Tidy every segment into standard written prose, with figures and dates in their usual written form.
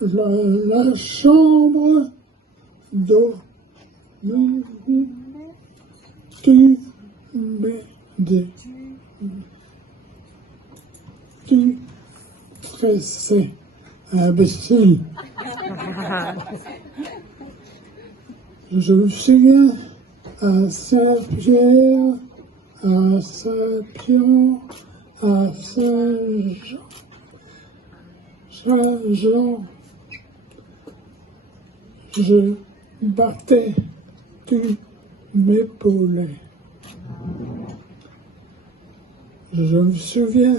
la chambre d'eau. Tu pressé, imbécile. Je me souviens à Saint-Pierre, à Saint-Pion, à Saint-Jean. Je battais, tu m'épaulais. Je me souviens,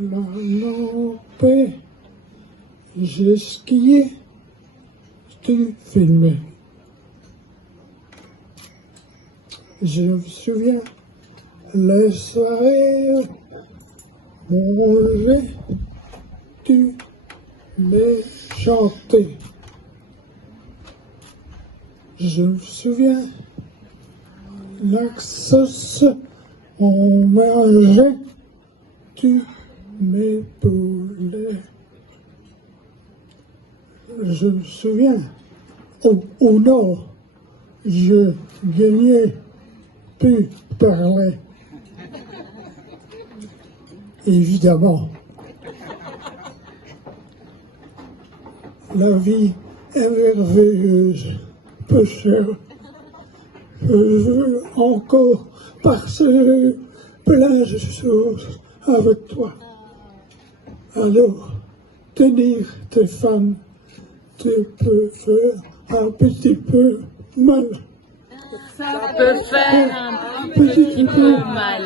la lampée, j'ai skié, tu filmais. Je me souviens, les soirées, manger, tu m'as chanté. Je me souviens, l'axos, on mangeait, tu m'épaulais. Je me souviens, au nord, je gagnais, tu parlais. Évidemment, la vie est merveilleuse, peu chère. Je veux encore partager plein de choses avec toi. Alors, tenir tes femmes, tu peux faire un petit peu mal. Ça peut faire un petit peu mal.